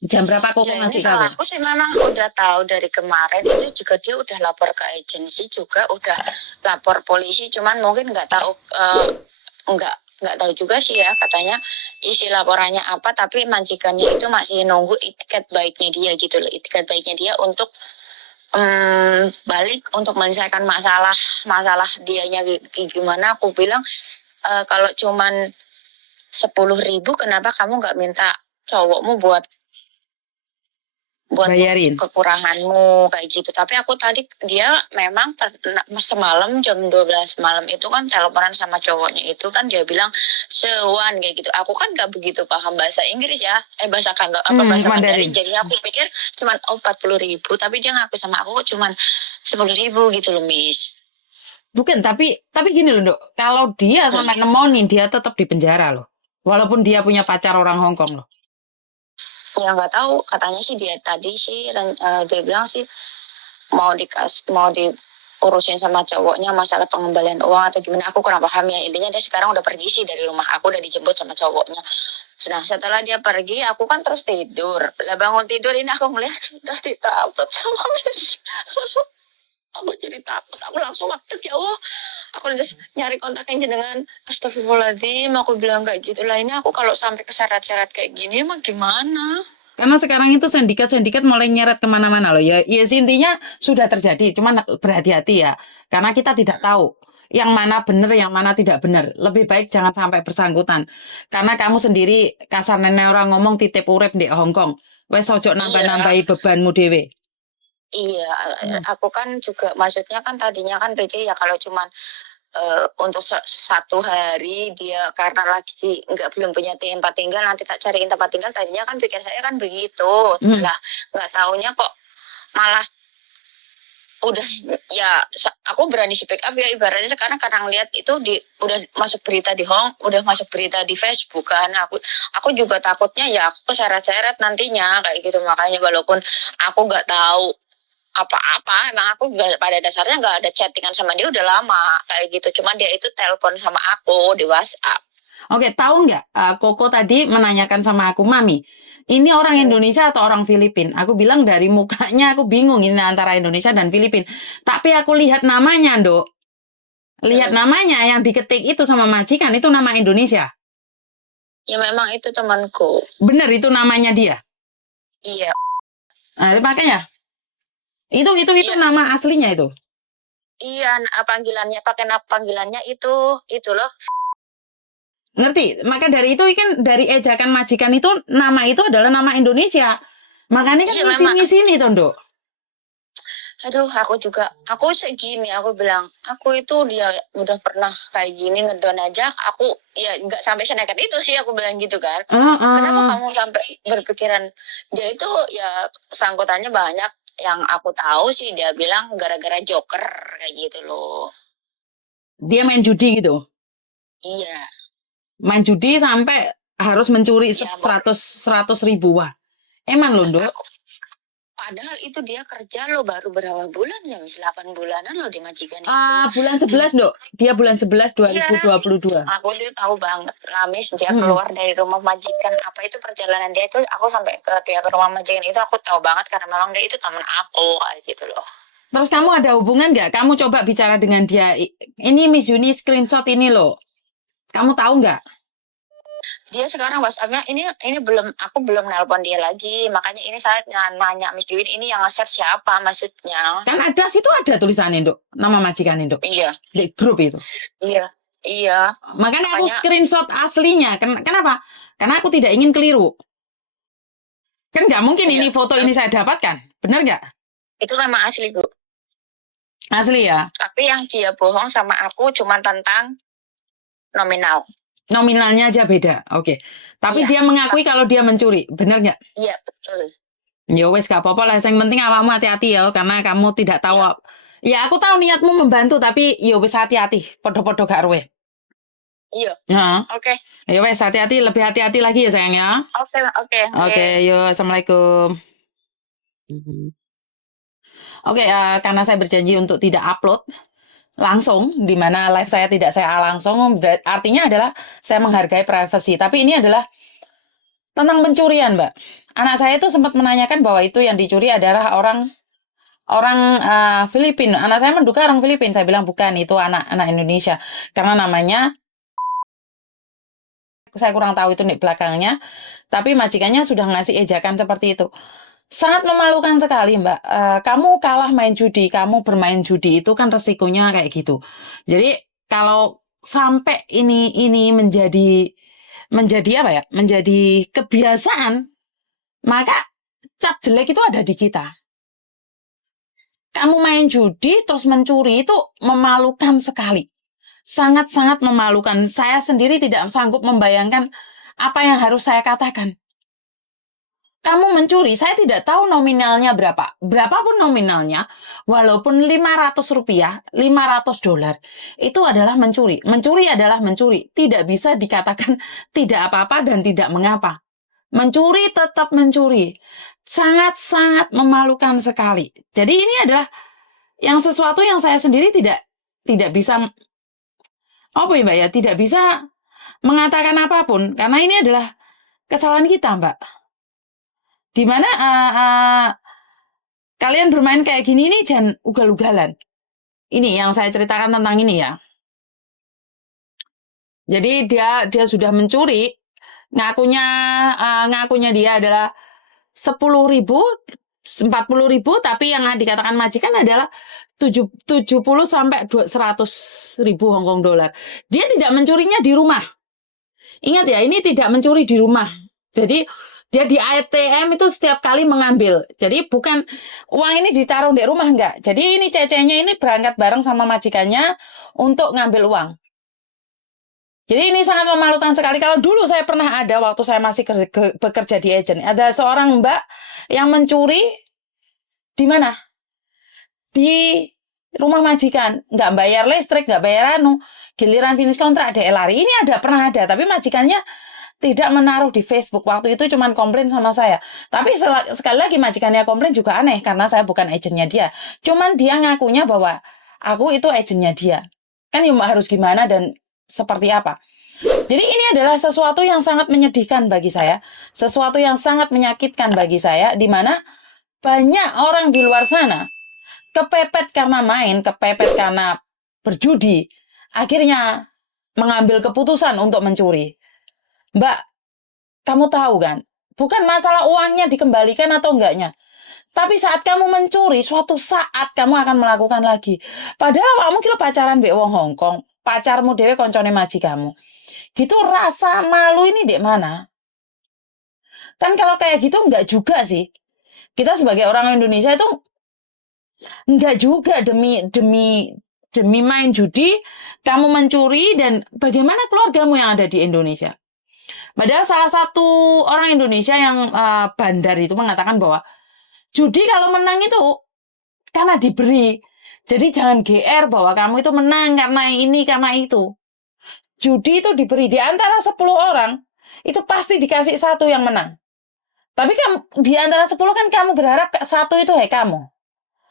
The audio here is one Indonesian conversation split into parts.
Jam berapa Koko Ya ini ngasih kalau tahu? aku sih memang udah tahu dari kemarin itu juga dia udah lapor ke agensi juga udah lapor polisi cuman mungkin nggak tahu nggak tahu juga sih ya katanya isi laporannya apa tapi majikannya itu masih nunggu itikat baiknya dia gitu loh itikat baiknya dia untuk balik untuk menyelesaikan masalah dianya gimana aku bilang kalau cuman 10.000 kenapa kamu nggak minta cowokmu buat Bayarin. kekuranganmu kayak gitu tapi aku tadi dia memang semalam jam 12 malam itu kan teleponan sama cowoknya itu kan dia bilang sewan kayak gitu aku kan gak begitu paham bahasa Inggris ya bahasa kantor apa bahasa Mandarin Mandarin. jadi aku pikir cuman 40.000 tapi dia ngaku sama aku cuman 10.000 gitu loh Miss. Bukan, tapi gini loh, Dok. Kalau dia sampai nemonin, dia tetap di penjara loh. Walaupun dia punya pacar orang Hong Kong loh. Ya nggak tahu katanya sih dia tadi sih dia bilang sih mau diurusin sama cowoknya masalah pengembalian uang atau gimana aku kurang paham ya intinya dia sekarang udah pergi sih dari rumah aku udah dijemput sama cowoknya. Nah setelah dia pergi aku kan terus tidur lah bangun tidur ini aku ngeliat sudah ditabrak sama Miss. Aku jadi takut aku langsung waktu ya Allah aku nyari kontaknya jenengan astagfirullahaladzim aku bilang kayak gitu lah ini aku kalau sampai keseret-seret kayak gini emang gimana. Karena sekarang itu sindikat-sindikat mulai nyeret kemana-mana loh. Ya, ya intinya sudah terjadi, cuman berhati-hati ya. Karena kita tidak tahu yang mana benar, yang mana tidak benar. Lebih baik jangan sampai bersangkutan. Karena kamu sendiri kasar nenek orang ngomong titip urip di Hong Kong. Wes ojo Iya. nambah-nambahi bebanmu dewe. Iya, aku kan juga maksudnya kan tadinya kan pikir ya kalau cuman untuk satu hari dia karena lagi belum punya tempat tinggal nanti tak cariin tempat tinggal tadinya kan pikir saya kan begitu lah nggak taunya kok malah udah ya aku berani speak up ya ibaratnya sekarang karena ngeliat itu udah masuk berita udah masuk berita di Facebook kan aku juga takutnya ya aku keseret-seret nantinya kayak gitu makanya walaupun aku nggak tahu apa-apa emang aku pada dasarnya nggak ada chattingan sama dia udah lama kayak gitu cuman dia itu telepon sama aku di WhatsApp. Oke, tahu nggak? Koko tadi menanyakan sama aku, Mami, ini orang Indonesia atau orang Filipin? Aku bilang dari mukanya aku bingung ini antara Indonesia dan Filipin. Tapi aku lihat namanya, Dok. Lihat namanya yang diketik itu sama majikan itu nama Indonesia. Ya memang itu temanku. Bener itu namanya dia. Iya. Nah, makanya itu Iya. nama aslinya itu. Iya, panggilannya pakai panggilannya itu loh. Ngerti? Maka dari itu kan dari ejakan majikan itu nama itu adalah nama Indonesia. Makanya kan Iya memang. ngisi-ngisi nih, Tondo. Aduh, aku segini, aku bilang, aku itu dia udah pernah kayak gini ngedon aja, aku ya nggak sampai senekat itu sih, aku bilang gitu kan. Kenapa kamu sampai berpikiran dia itu ya sangkutannya banyak yang aku tahu sih dia bilang gara-gara joker kayak gitu loh. Dia main judi gitu. Iya. Main judi sampai harus mencuri Ya, 100 ribu. Wah, emang loh, Dok. padahal itu dia kerja loh baru berapa bulan ya, 8 bulanan loh di majikan itu. Bulan 11, Dok. Dia bulan 11 2022. Aku tuh tahu banget Lamis dia keluar dari rumah majikan apa itu perjalanan dia itu aku sampai ke rumah majikan itu aku tahu banget karena memang dia itu teman aku kayak gitu loh. Terus kamu ada hubungan nggak? Kamu coba bicara dengan dia. Ini Miss Yuni screenshot ini loh. Kamu tahu nggak? Dia sekarang WhatsApp-nya ini aku belum nelpon dia lagi makanya ini saya nanya Miss Yuni ini yang nge-share siapa maksudnya. Kan ada situ ada tulisannya, Dok. Nama majikan, Dok. Iya. Di grup itu. Iya. Iya. Makanya aku screenshot aslinya. Kenapa? Karena aku tidak ingin keliru. Kan nggak mungkin ini foto ini saya dapatkan. Benar nggak? Itu memang asli, Bu. Asli ya? Tapi yang dia bohong sama aku cuma tentang nominal. Nominalnya aja beda. Oke. Tapi dia mengakui kalau dia mencuri. Benar nggak? Iya, betul. Ya wes gak apa-apa lah. Yang penting awakmu hati-hati ya. Karena kamu tidak tahu. Ya aku tahu niatmu membantu. Tapi ya wes hati-hati. Podo-podo gak ruwe. Iya. Oke. Ya wes hati-hati. Lebih hati-hati lagi ya sayang ya. Oke. Yuk. Assalamualaikum. Oke. Karena saya berjanji untuk tidak upload langsung, di mana live saya tidak saya langsung, artinya adalah saya menghargai privasi. Tapi ini adalah Tentang pencurian, Mbak. Anak saya itu sempat menanyakan bahwa itu yang dicuri adalah orang Filipina. Anak saya menduga orang Filipina. Saya bilang bukan, itu anak Indonesia. Karena namanya saya kurang tahu itu di belakangnya, tapi majikannya sudah ngasih ejakan seperti itu. Sangat memalukan sekali, Mbak. Kamu kalah main judi, kamu bermain judi itu kan resikonya kayak gitu. Jadi kalau sampai ini menjadi apa ya? Menjadi kebiasaan, maka cap jelek itu ada di kita. Kamu main judi terus mencuri itu memalukan sekali. Sangat-sangat memalukan. Saya sendiri tidak sanggup membayangkan apa yang harus saya katakan. Kamu mencuri, saya tidak tahu nominalnya berapa. Berapapun nominalnya, walaupun 500 rupiah, 500 dolar, itu adalah mencuri. Mencuri adalah mencuri. Tidak bisa dikatakan tidak apa-apa dan tidak mengapa. Mencuri tetap mencuri. Sangat-sangat memalukan sekali. Jadi ini adalah yang sesuatu yang saya sendiri tidak bisa, apa ya Mbak ya, tidak bisa mengatakan apapun. Karena ini adalah kesalahan kita, Mbak. Dimana kalian bermain kayak gini ini jangan ugal-ugalan. Ini yang saya ceritakan tentang ini ya. Jadi dia sudah mencuri, ngakunya dia adalah 10.000, 40.000, tapi yang dikatakan majikan adalah 70 sampai 100.000 Hong Kong dolar. Dia tidak mencurinya di rumah. Ingat ya, ini tidak mencuri di rumah. Jadi dia di ATM itu setiap kali mengambil. Jadi bukan uang ini ditaruh di rumah, enggak. Jadi ini cecenya ini berangkat bareng sama majikannya untuk ngambil uang. Jadi ini sangat memalukan sekali. Kalau dulu saya pernah ada waktu saya masih bekerja di agen, ada seorang mbak yang mencuri di mana? Di rumah majikan, nggak bayar listrik, nggak bayar giliran finish kontrak dia lari. Ini pernah ada, tapi majikannya tidak menaruh di Facebook. Waktu itu cuma komplain sama saya. Tapi sekali lagi majikannya komplain juga aneh karena saya bukan agennya dia. Cuman dia ngakunya bahwa aku itu agennya dia. Kan ya harus gimana dan seperti apa. Jadi ini adalah sesuatu yang sangat menyedihkan bagi saya. Sesuatu yang sangat menyakitkan bagi saya, di mana banyak orang di luar sana kepepet karena main, kepepet karena berjudi, akhirnya mengambil keputusan untuk mencuri. Mbak, kamu tahu kan, bukan masalah uangnya dikembalikan atau enggaknya. Tapi saat kamu mencuri, suatu saat kamu akan melakukan lagi. Padahal kamu kira pacaran mbek wong Hong Kong, pacarmu dewe koncone maji kamu. Gitu rasa malu ini dek mana? Kan kalau kayak gitu enggak juga sih. Kita sebagai orang Indonesia itu enggak juga demi main judi, kamu mencuri dan bagaimana keluargamu yang ada di Indonesia. Padahal salah satu orang Indonesia yang bandar itu mengatakan bahwa judi kalau menang itu karena diberi. Jadi jangan GR bahwa kamu itu menang karena ini, karena itu. Judi itu diberi. Di antara 10 orang, itu pasti dikasih satu yang menang. Tapi di antara 10 kan kamu berharap satu itu kamu.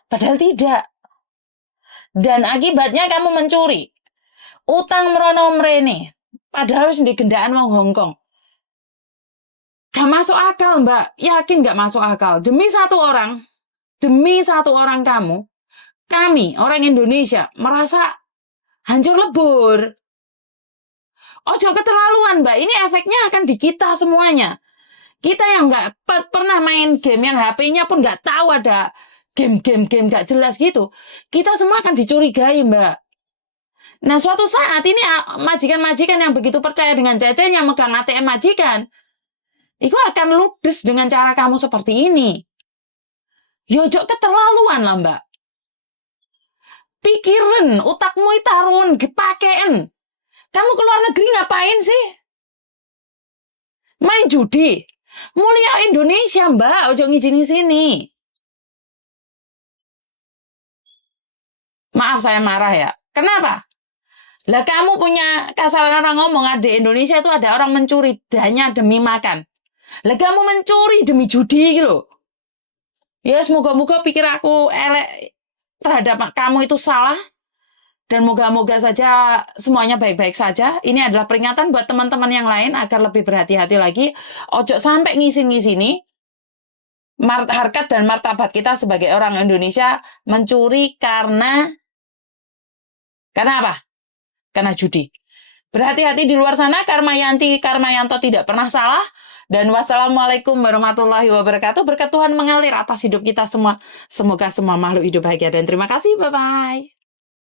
Padahal tidak. Dan akibatnya kamu mencuri. Utang merono mrene. Padahal di gendaan wong Hong Kong. Gak masuk akal, Mbak. Yakin gak masuk akal. Demi satu orang kami, orang Indonesia, merasa hancur lebur. Ojo keterlaluan, Mbak. Ini efeknya akan di kita semuanya. Kita yang gak pernah main game, yang HP-nya pun gak tahu ada game gak jelas gitu. Kita semua akan dicurigai, Mbak. Nah, suatu saat ini majikan-majikan yang begitu percaya dengan cecenya megang ATM majikan, itu akan ludes dengan cara kamu seperti ini. Yojok keterlaluan lah, Mbak. Pikirin, otakmu itarun, dipakein. Kamu ke luar negeri ngapain sih? Main judi. Mulia Indonesia, Mbak. Ojo ngizini sini. Maaf saya marah ya. Kenapa? Lah kamu punya kasaran orang ngomong, di Indonesia itu ada orang mencuri hanya demi makan. Lah kamu mencuri demi judi gitu. Ya semoga-moga pikir aku elek terhadap kamu itu salah. Dan moga-moga saja semuanya baik-baik saja. Ini adalah peringatan buat teman-teman yang lain agar lebih berhati-hati lagi. Ojo sampai ngisin-ngisini harkat dan martabat kita sebagai orang Indonesia mencuri karena apa? Karena judi. Berhati-hati di luar sana, Karmayanto tidak pernah salah. Dan wassalamualaikum warahmatullahi wabarakatuh. Berkat Tuhan mengalir atas hidup kita semua. Semoga semua makhluk hidup bahagia dan terima kasih. Bye-bye.